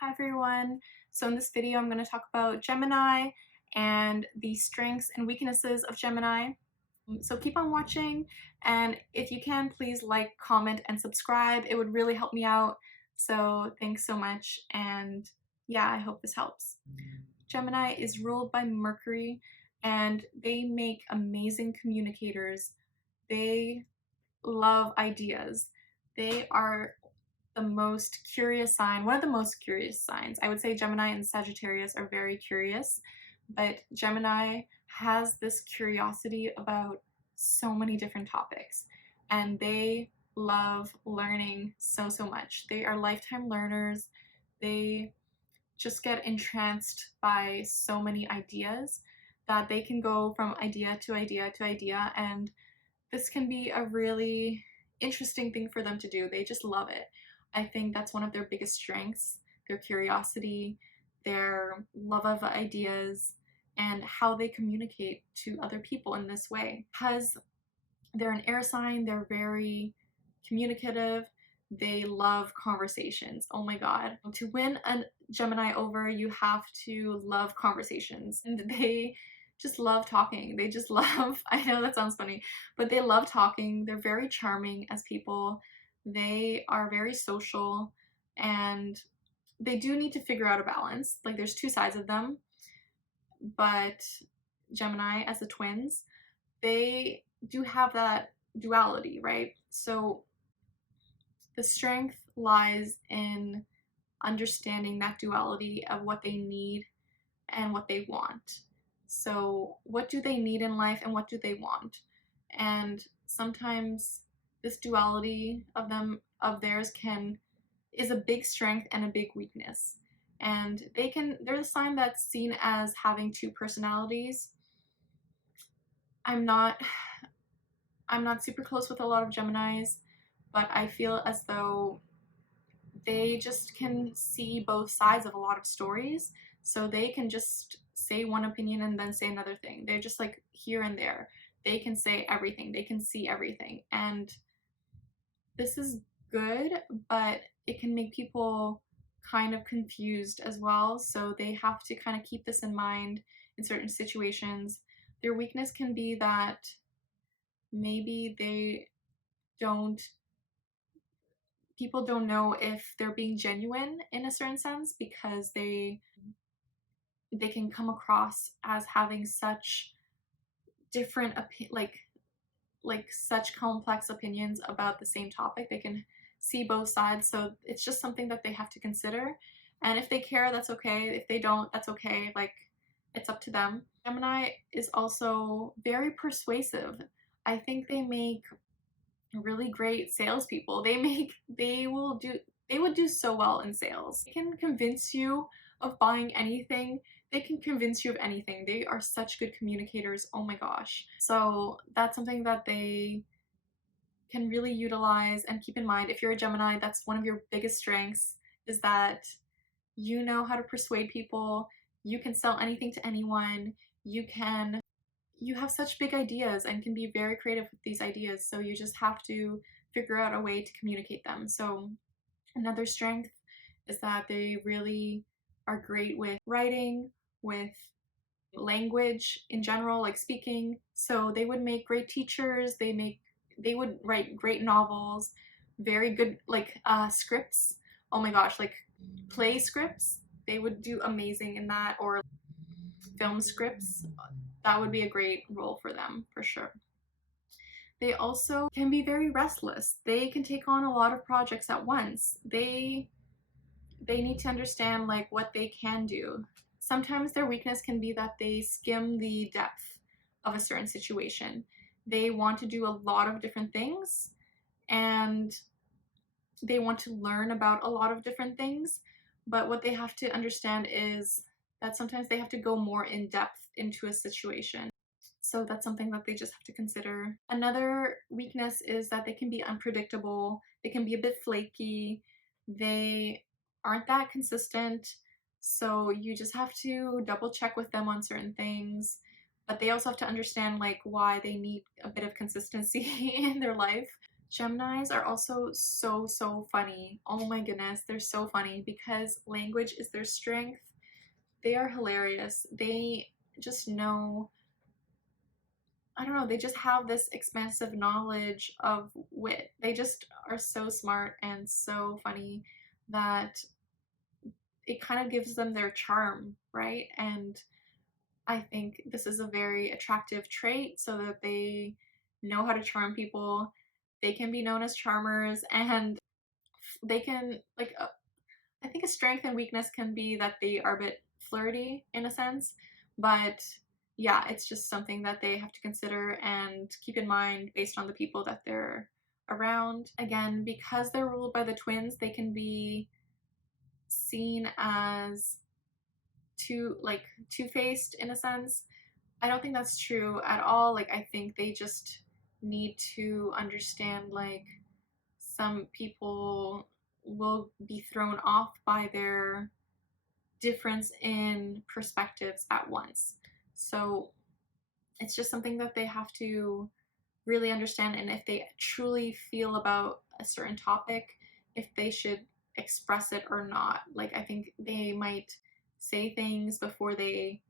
Hi everyone. So in this video, I'm going to talk about Gemini and the strengths and weaknesses of Gemini. So keep on watching, and if you can, please like, comment, and subscribe. It would really help me out. So thanks so much, and yeah, I hope this helps. Gemini is ruled by Mercury, and they make amazing communicators. They love ideas. They are the most curious sign, one of the most curious signs. I would say Gemini and Sagittarius are very curious, but Gemini has this curiosity about so many different topics, and they love learning so much. They are lifetime learners. They just get entranced by so many ideas that they can go from idea to idea to idea, and this can be a really interesting thing for them to do. They just love it. I think that's one of their biggest strengths, their curiosity, their love of ideas, and how they communicate to other people in this way. Because they're an air sign, they're very communicative, they love conversations. Oh my god. To win a Gemini over, you have to love conversations. And they just love talking. They just love, I know that sounds funny, but they love talking. They're very charming as people. They are very social, and they do need to figure out a balance. Like, there's two sides of them, but Gemini, as the twins, they do have that duality, right? So the strength lies in understanding that duality of what they need and what they want. So what do they need in life and what do they want? And sometimes this duality of theirs is a big strength and a big weakness. And they're a sign that's seen as having two personalities. I'm not super close with a lot of Geminis, but I feel as though they just can see both sides of a lot of stories. So they can just say one opinion and then say another thing. They're just like here and there. They can say everything. They can see everything. And this is good, but it can make people kind of confused as well. So they have to kind of keep this in mind in certain situations. Their weakness can be that maybe people don't know if they're being genuine in a certain sense, because they can come across as having such different such complex opinions about the same topic. They can see both sides, so it's just something that they have to consider. And if they care, that's okay. If they don't, that's okay. Like, it's up to them. Gemini is also very persuasive. I think they make really great salespeople. They would do so well in sales. They can convince you of buying anything. They can convince you of anything. They are such good communicators. Oh my gosh. So that's something that they can really utilize and keep in mind. If you're a Gemini, that's one of your biggest strengths, is that you know how to persuade people. You can sell anything to anyone. You have such big ideas and can be very creative with these ideas, so you just have to figure out a way to communicate them. So another strength is that they really are great with writing, with language in general, like speaking. So they would make great teachers. They would write great novels, very good scripts. Oh my gosh, like play scripts. They would do amazing in that, or film scripts. That would be a great role for them, for sure. They also can be very restless. They can take on a lot of projects at once. They need to understand like what they can do. Sometimes their weakness can be that they skim the depth of a certain situation. They want to do a lot of different things, and they want to learn about a lot of different things, but what they have to understand is that sometimes they have to go more in depth into a situation. So that's something that they just have to consider. Another weakness is that they can be unpredictable. They can be a bit flaky. They aren't that consistent. So you just have to double check with them on certain things. But they also have to understand like why they need a bit of consistency in their life. Geminis are also so funny. Oh my goodness, they're so funny because language is their strength. They are hilarious. They just know, I don't know, they just have this expansive knowledge of wit. They just are so smart and so funny that it kind of gives them their charm, right? And I think this is a very attractive trait so that they know how to charm people. They can be known as charmers, and they can, like, I think a strength and weakness can be that they are a bit flirty in a sense, but yeah, it's just something that they have to consider and keep in mind based on the people that they're around. Again, because they're ruled by the twins, they can be seen as two-faced in a sense. I don't think that's true at all. Like, I think they just need to understand, like, some people will be thrown off by their difference in perspectives at once. So it's just something that they have to really understand, and if they truly feel about a certain topic, if they should express it or not. Like, I think they might say things before they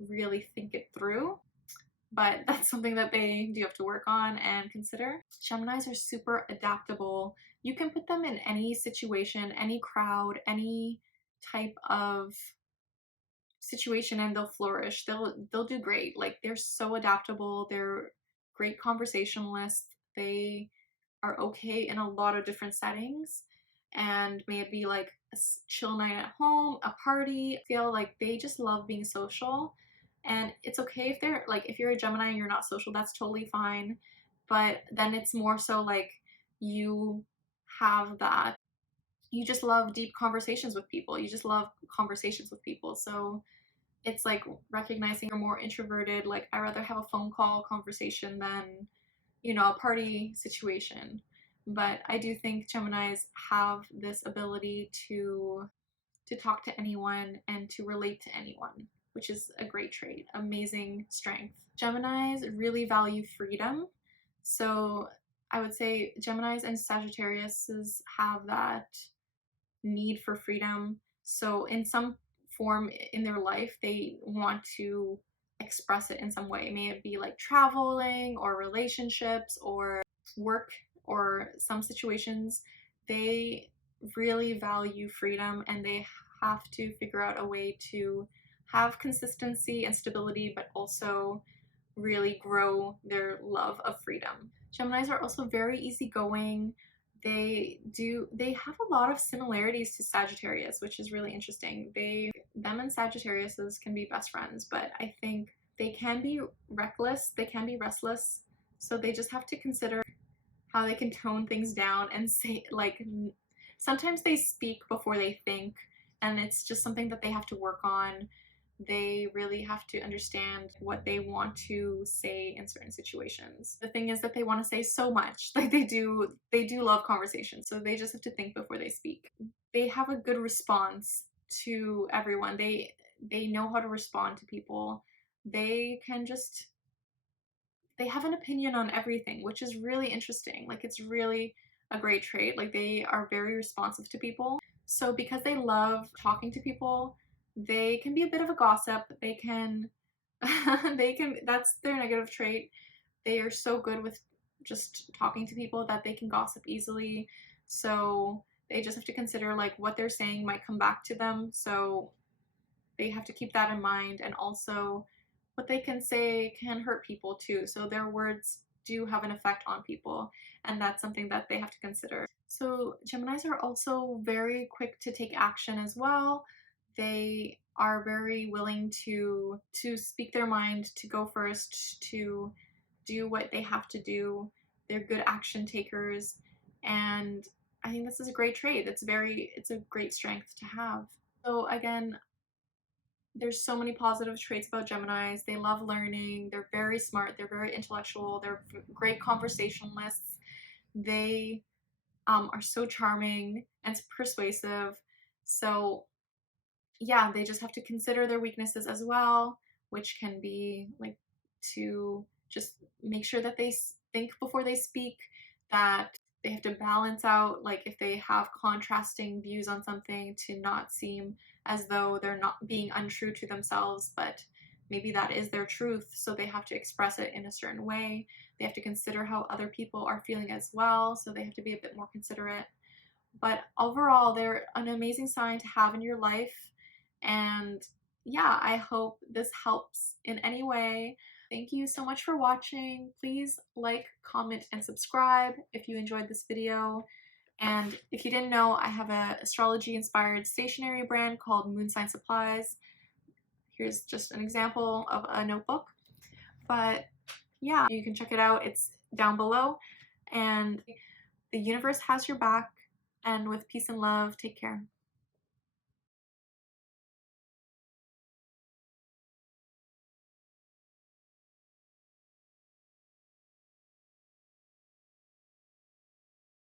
really think it through, but that's something that they do have to work on and consider. Geminis are super adaptable. You can put them in any situation, any crowd, any type of situation, and they'll flourish. They'll do great. Like, they're so adaptable. They're great conversationalists. They are okay in a lot of different settings, and may it be like a chill night at home, a party. I feel like they just love being social, and it's okay if they're like, if you're a Gemini and you're not social, that's totally fine. But then it's more so like you have that, you just love deep conversations with people. You just love conversations with people. So it's like recognizing you're more introverted. Like, I rather have a phone call conversation than, a party situation. But I do think Geminis have this ability to talk to anyone and to relate to anyone, which is a great trait, amazing strength. Geminis really value freedom. So I would say Geminis and Sagittariuses have that need for freedom. So in some form in their life, they want to express it in some way. May it be like traveling or relationships or work or some situations. They really value freedom, and they have to figure out a way to have consistency and stability, but also really grow their love of freedom. Geminis are also very easygoing. They have a lot of similarities to Sagittarius, which is really interesting. Them and Sagittariuses can be best friends, but I think they can be reckless, they can be restless. So they just have to consider how they can tone things down and say, like, sometimes they speak before they think, and it's just something that they have to work on. They really have to understand what they want to say in certain situations. The thing is that they want to say so much. Like, they do love conversation. So they just have to think before they speak. They have a good response to everyone. They know how to respond to people. They can just they have an opinion on everything, which is really interesting. Like, it's really a great trait. Like, they are very responsive to people. So because they love talking to people, they can be a bit of a gossip. They can that's their negative trait. They are so good with just talking to people that they can gossip easily. So they just have to consider, like, what they're saying might come back to them. So they have to keep that in mind, and also what they can say can hurt people too. So their words do have an effect on people, and that's something that they have to consider. So Geminis are also very quick to take action as well. They are very willing to speak their mind, to go first, to do what they have to do. They're good action takers, and I think this is a great trait. It's a great strength to have. So again, there's so many positive traits about Geminis. They love learning. They're very smart. They're very intellectual. They're great conversationalists. They are so charming and persuasive. So yeah, they just have to consider their weaknesses as well, which can be like to just make sure that they think before they speak, that they have to balance out, like if they have contrasting views on something, to not seem as though they're not being untrue to themselves, but maybe that is their truth, so they have to express it in a certain way. They have to consider how other people are feeling as well, so they have to be a bit more considerate. But overall, they're an amazing sign to have in your life. And yeah, I hope this helps in any way. Thank you so much for watching. Please like, comment, and subscribe if you enjoyed this video. And if you didn't know, I have an astrology inspired stationery brand called Moon Sign Supplies. Here's just an example of a notebook. But yeah, you can check it out. It's down below. And the universe has your back. And with peace and love, take care.